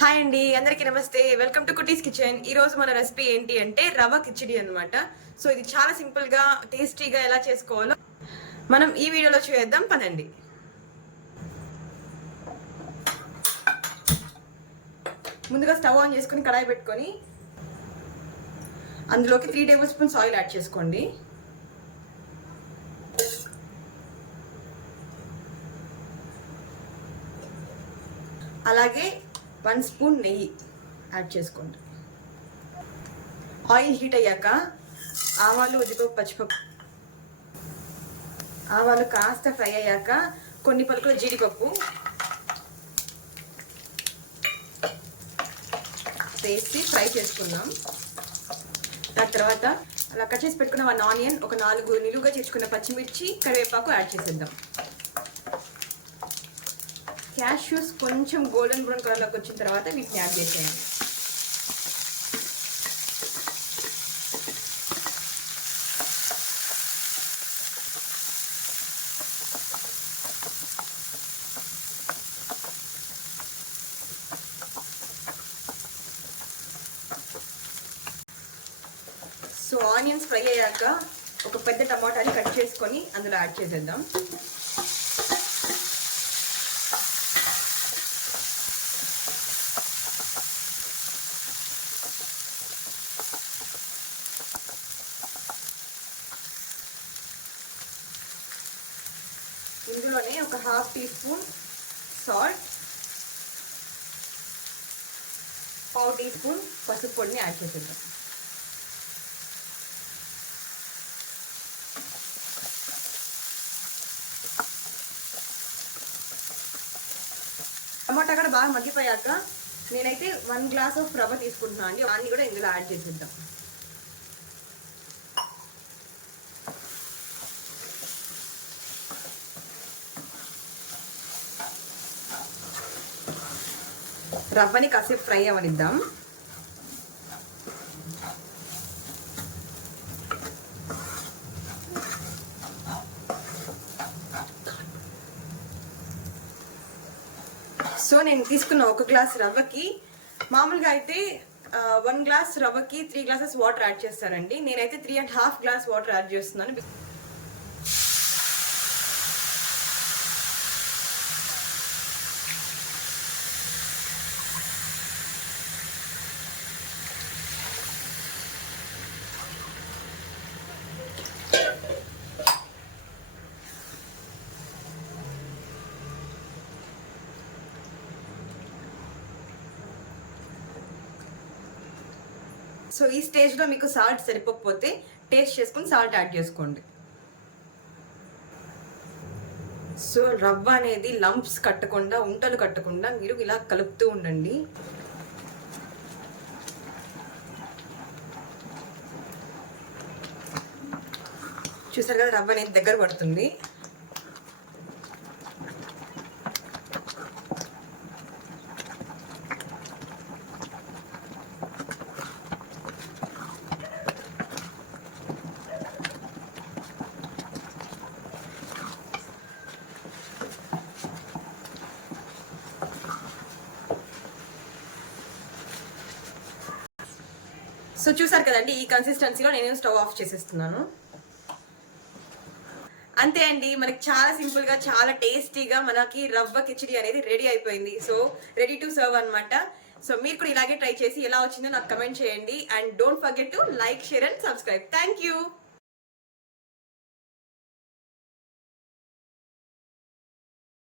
హాయ్ అండి, అందరికీ నమస్తే. Welcome to cuties kitchen. ఈ రోజు మన రెసిపీ ఏంటి అంటే రవ్వ కిచిడి అన్నమాట. సో ఇది చాలా సింపుల్ గా టేస్టీగా ఎలా చేసుకోవాలో మనం ఈ వీడియోలో చూద్దాం పదండి. ముందుగా స్టవ్ ఆన్ చేసుకుని కడాయి పెట్టుకొని అందులోకి 3 టేబుల్ స్పూన్స్ ఆయిల్ యాడ్ చేసుకోండి. అలాగే 1 స్పూన్ నెయ్యి యాడ్ చేసుకోండి. ఆయిల్ హీట్ అయ్యాక ఆవాలు, ఉద్దిపప్పు, పచ్చిపప్పు, ఆవాలు కాస్త ఫ్రై అయ్యాక కొన్ని పలుకుల జీడిపప్పు వేసి ఫ్రై చేసుకుందాం. దాని తర్వాత అలా కట్ చేసి పెట్టుకున్న 1 ఆనియన్, ఒక 4 నిలువుగా చేసుకున్న పచ్చిమిర్చి, కరివేపాకు యాడ్ చేసేద్దాం. క్యాష్యూస్ కొంచెం గోల్డెన్ బ్రౌన్ కలర్లోకి వచ్చిన తర్వాత వీటిని యాడ్ చేసేయండి. సో ఆనియన్స్ ఫ్రై అయ్యాక ఒక పెద్ద టమాటాని కట్ చేసుకొని అందులో యాడ్ చేసేద్దాం. ఇందులోనే ఒక 1/2 teaspoon salt, 1/2 teaspoon పసుపు పొడిని యాడ్ చేసేద్దాం. టమాటా కూడా బాగా మగ్గిపోయాక నేనైతే 1 గ్లాస్ ఆఫ్ రవ్వ తీసుకుంటున్నాను అండి. దాన్ని కూడా ఇందులో యాడ్ చేసేద్దాం. రవ్వని కాసేపు ఫ్రై అవనిద్దాం. సో నేను తీసుకున్న 1 గ్లాస్ రవ్వకి మామూలుగా అయితే 1 గ్లాస్ రవ్వకి 3 గ్లాసెస్ వాటర్ యాడ్ చేస్తారండి. నేనైతే 3.5 గ్లాస్ వాటర్ యాడ్ చేస్తున్నాను. సో ఈ స్టేజ్లో మీకు సాల్ట్ సరిపోకపోతే టేస్ట్ చేసుకుని సాల్ట్ యాడ్ చేసుకోండి. సో రవ్వ అనేది లంప్స్ కట్టకుండా, ఉంటలు కట్టకుండా మీరు ఇలా కలుపుతూ ఉండండి. చూసారు కదా, రవ్వ అనేది దగ్గర పడుతుంది. సో చూసారు కదండి, ఈ కన్సిస్టెన్సీలో నేను స్టవ్ ఆఫ్ చేసేస్తున్నాను. అంతే అండి, మనకి చాలా సింపుల్ గా, చాలా టేస్టీగా మనకి రవ్వ కిచిడి అనేది రెడీ అయిపోయింది. సో రెడీ టు సర్వ్ అనమాట. సో మీరు కూడా ఇలాగే ట్రై చేసి ఎలా వచ్చిందో నాకు కమెంట్ చేయండి. And don't forget to like, share and subscribe. Thank you.